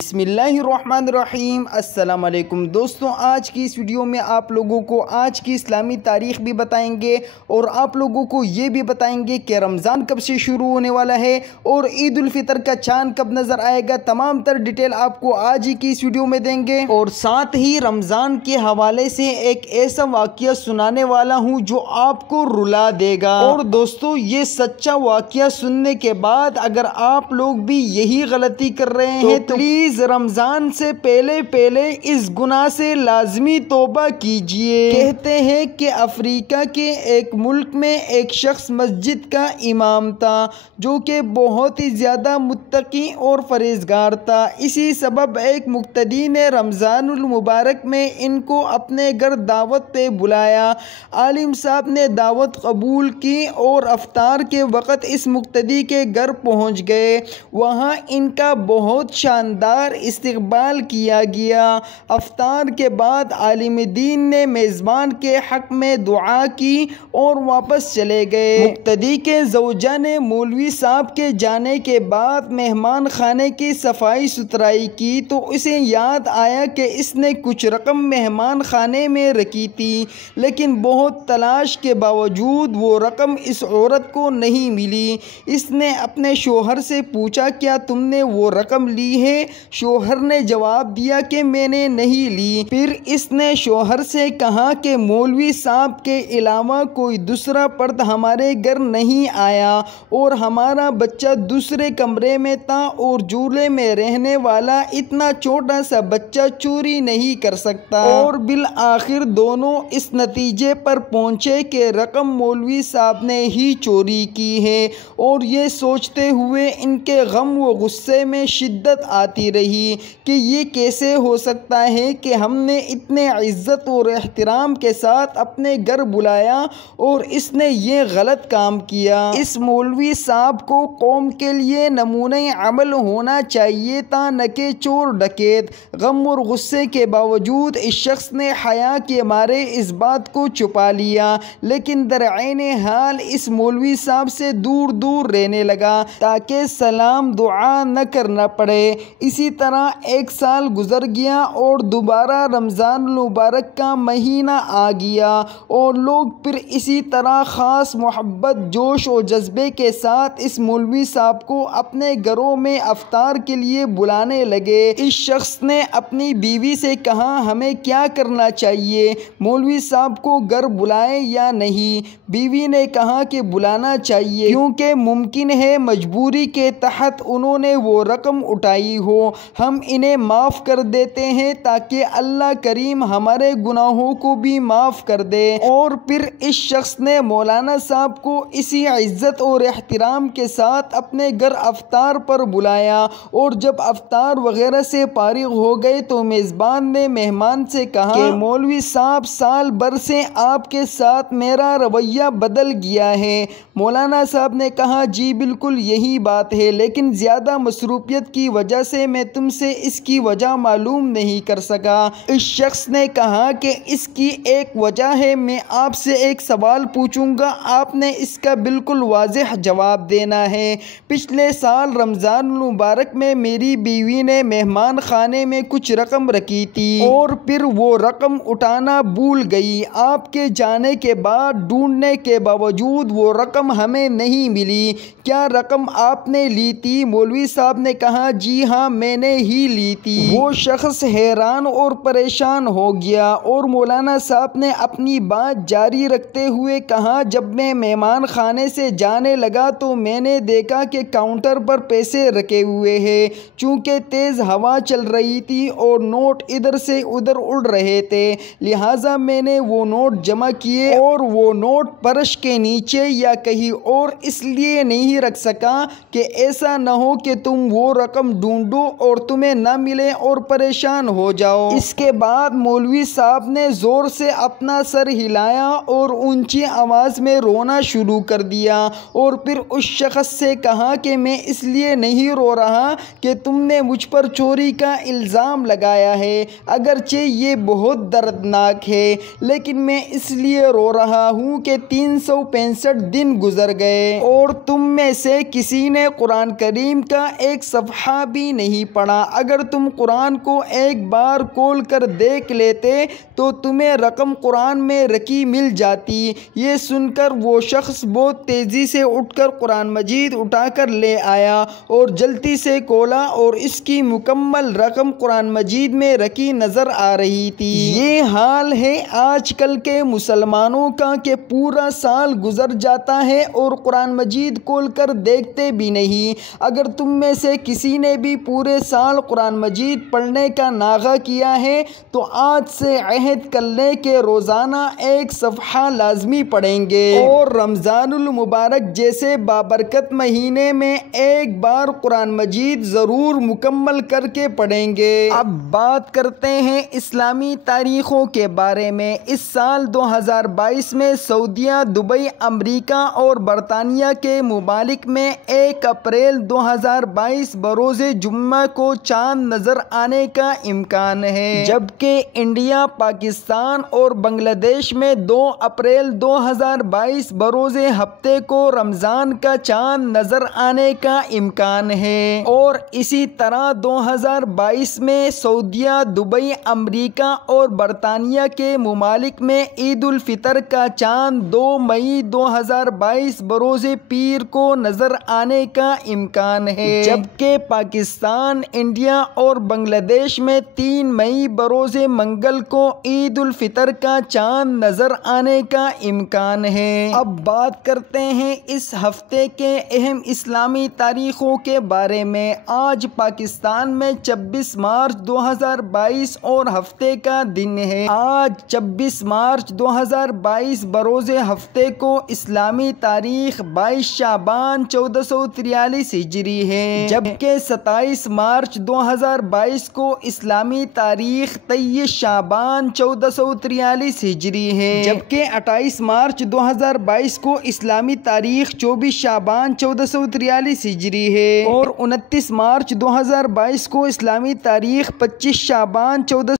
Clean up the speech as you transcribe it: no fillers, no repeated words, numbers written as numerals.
بسم اللہ الرحمن الرحیم۔ السلام علیکم دوستوں، آج کی اس ویڈیو میں آپ لوگوں کو آج کی اسلامی تاریخ بھی بتائیں گے اور آپ لوگوں کو یہ بھی بتائیں گے کہ رمضان کب سے شروع ہونے والا ہے اور عید الفطر کا چاند کب نظر آئے گا۔ تمام تر ڈیٹیل آپ کو آج ہی کی اس ویڈیو میں دیں گے اور ساتھ ہی رمضان کے حوالے سے ایک ایسا واقعہ سنانے والا ہوں جو آپ کو رلا دے گا۔ اور دوستوں، یہ سچا واقعہ سننے کے بعد اگر آپ لوگ بھی یہی غلطی کر رہے ہیں تو پلیز رمضان سے پہلے اس گناہ سے لازمی توبہ کیجئے۔ کہتے ہیں کہ افریقہ کے ایک ملک میں ایک شخص مسجد کا امام تھا جو کہ بہت ہی زیادہ متقی اور پرہیزگار تھا۔ اسی سبب ایک مقتدی نے رمضان المبارک میں ان کو اپنے گھر دعوت پہ بلایا۔ عالم صاحب نے دعوت قبول کی اور افطار کے وقت اس مقتدی کے گھر پہنچ گئے۔ وہاں ان کا بہت شاندار استقبال کیا گیا۔ افطار کے بعد عالم دین نے میزبان کے حق میں دعا کی اور واپس چلے گئے۔ مقتدی کے زوجہ نے مولوی صاحب کے جانے کے بعد مہمان خانے کی صفائی ستھرائی کی تو اسے یاد آیا کہ اس نے کچھ رقم مہمان خانے میں رکھی تھی، لیکن بہت تلاش کے باوجود وہ رقم اس عورت کو نہیں ملی۔ اس نے اپنے شوہر سے پوچھا، کیا تم نے وہ رقم لی ہے؟ شوہر نے جواب دیا کہ میں نے نہیں لی۔ پھر اس نے شوہر سے کہا کہ مولوی صاحب کے علاوہ کوئی دوسرا فرد ہمارے گھر نہیں آیا اور ہمارا بچہ دوسرے کمرے میں تھا اور جھولے میں رہنے والا اتنا چھوٹا سا بچہ چوری نہیں کر سکتا۔ اور بالآخر دونوں اس نتیجے پر پہنچے کہ رقم مولوی صاحب نے ہی چوری کی ہے، اور یہ سوچتے ہوئے ان کے غم و غصے میں شدت آتی رہی کہ یہ کیسے ہو سکتا ہے کہ ہم نے اتنے عزت اور احترام کے ساتھ اپنے گھر بلایا اور اس نے یہ غلط کام کیا۔ اس مولوی صاحب کو قوم کے لیے نمونہ عمل ہونا چاہیے تھا، نہ کہ چور ڈکیت۔ غم اور غصے کے باوجود اس شخص نے حیا کے مارے اس بات کو چھپا لیا، لیکن درعین حال اس مولوی صاحب سے دور دور رہنے لگا تاکہ سلام دعا نہ کرنا پڑے۔ اسی طرح ایک سال گزر گیا اور دوبارہ رمضان المبارک کا مہینہ آ گیا اور لوگ پھر اسی طرح خاص محبت، جوش و جذبے کے ساتھ اس مولوی صاحب کو اپنے گھروں میں افطار کے لیے بلانے لگے۔ اس شخص نے اپنی بیوی سے کہا، ہمیں کیا کرنا چاہیے، مولوی صاحب کو گھر بلائیں یا نہیں؟ بیوی نے کہا کہ بلانا چاہیے، کیونکہ ممکن ہے مجبوری کے تحت انہوں نے وہ رقم اٹھائی ہو۔ ہم انہیں معاف کر دیتے ہیں تاکہ اللہ کریم ہمارے گناہوں کو بھی معاف کر دے۔ اور پھر اس شخص نے مولانا صاحب کو اسی عزت اور احترام کے ساتھ اپنے گھر افطار پر بلایا، اور جب افطار وغیرہ سے فارغ ہو گئے تو میزبان نے مہمان سے کہا کہ مولوی صاحب، سال بھر سے آپ کے ساتھ میرا رویہ بدل گیا ہے۔ مولانا صاحب نے کہا، جی بالکل یہی بات ہے، لیکن زیادہ مصروفیت کی وجہ سے میں تم سے اس کی وجہ معلوم نہیں کر سکا۔ اس شخص نے کہا کہ اس کی ایک وجہ ہے، میں آپ سے ایک سوال پوچھوں گا، آپ نے اس کا بالکل واضح جواب دینا ہے۔ پچھلے سال رمضان المبارک میں میری بیوی نے مہمان خانے میں کچھ رقم رکھی تھی اور پھر وہ رقم اٹھانا بھول گئی۔ آپ کے جانے کے بعد ڈھونڈنے کے باوجود وہ رقم ہمیں نہیں ملی۔ کیا رقم آپ نے لی تھی؟ مولوی صاحب نے کہا، جی ہاں میں نے ہی لی تھی۔ وہ شخص حیران اور پریشان ہو گیا اور مولانا صاحب نے اپنی بات جاری رکھتے ہوئے کہا، جب میں مہمان خانے سے جانے لگا تو میں نے دیکھا کہ کاؤنٹر پر پیسے رکھے ہوئے ہیں۔ چونکہ تیز ہوا چل رہی تھی اور نوٹ ادھر سے ادھر اڑ رہے تھے، لہٰذا میں نے وہ نوٹ جمع کیے اور وہ نوٹ فرش کے نیچے یا کہیں اور اس لیے نہیں رکھ سکا کہ ایسا نہ ہو کہ تم وہ رقم ڈھونڈو اور تمہیں نہ ملے اور پریشان ہو جاؤ۔ اس کے بعد مولوی صاحب نے زور سے اپنا سر ہلایا اور اونچی آواز میں رونا شروع کر دیا، اور پھر اس شخص سے کہا کہ میں اس لیے نہیں رو رہا کہ تم نے مجھ پر چوری کا الزام لگایا ہے، اگرچہ یہ بہت دردناک ہے، لیکن میں اس لیے رو رہا ہوں کہ 365 دن گزر گئے اور تم میں سے کسی نے قرآن کریم کا ایک صفحہ بھی نہیں نہیں پڑھا۔ اگر تم قرآن کو ایک بار کھول کر دیکھ لیتے تو تمہیں رقم قرآن میں رکھی مل جاتی۔ یہ سن کر وہ شخص بہت تیزی سے اٹھ کر قرآن مجید اٹھا کر لے آیا اور جلدی سے کھولا اور اس کی مکمل رقم قرآن مجید میں رکھی نظر آ رہی تھی۔ یہ حال ہے آج کل کے مسلمانوں کا کہ پورا سال گزر جاتا ہے اور قرآن مجید کھول کر دیکھتے بھی نہیں۔ اگر تم میں سے کسی نے بھی پورے سال قرآن مجید پڑھنے کا ناغہ کیا ہے تو آج سے عہد کر لیں کہ روزانہ ایک صفحہ لازمی پڑھیں گے اور رمضان المبارک جیسے بابرکت مہینے میں ایک بار قرآن مجید ضرور مکمل کر کے پڑھیں گے۔ اب بات کرتے ہیں اسلامی تاریخوں کے بارے میں۔ اس سال 2022 میں سعودیہ، دبئی، امریکہ اور برطانیہ کے ممالک میں 1 اپریل 2022 بروز جمعہ کو چاند نظر آنے کا امکان ہے، جبکہ انڈیا، پاکستان اور بنگلہ دیش میں 2 اپریل 2022 بروز ہفتے کو رمضان کا چاند نظر آنے کا امکان ہے، اور اسی طرح 2022 میں سعودیہ، دبئی، امریکہ اور برطانیہ کے ممالک میں عید الفطر کا چاند 2 مئی 2022 بروز پیر کو نظر آنے کا امکان ہے، جبکہ پاکستان، انڈیا اور بنگلہ دیش میں 3 مئی بروز منگل کو عید الفطر کا چاند نظر آنے کا امکان ہے۔ اب بات کرتے ہیں اس ہفتے کے اہم اسلامی تاریخوں کے بارے میں۔ آج پاکستان میں 26 مارچ 2022 اور ہفتے کا دن ہے۔ آج 26 مارچ 2022 بروز ہفتے کو اسلامی تاریخ 22 شعبان 1443 ہجری ہے، جبکہ 27 مارچ 2022 کو اسلامی تاریخ 23 شعبان 1443 ہجری ہے، جبکہ 28 مارچ 2022 کو اسلامی تاریخ 24 شعبان 1443 ہجری ہے، اور 29 مارچ 2022 کو اسلامی تاریخ 25 شعبان 14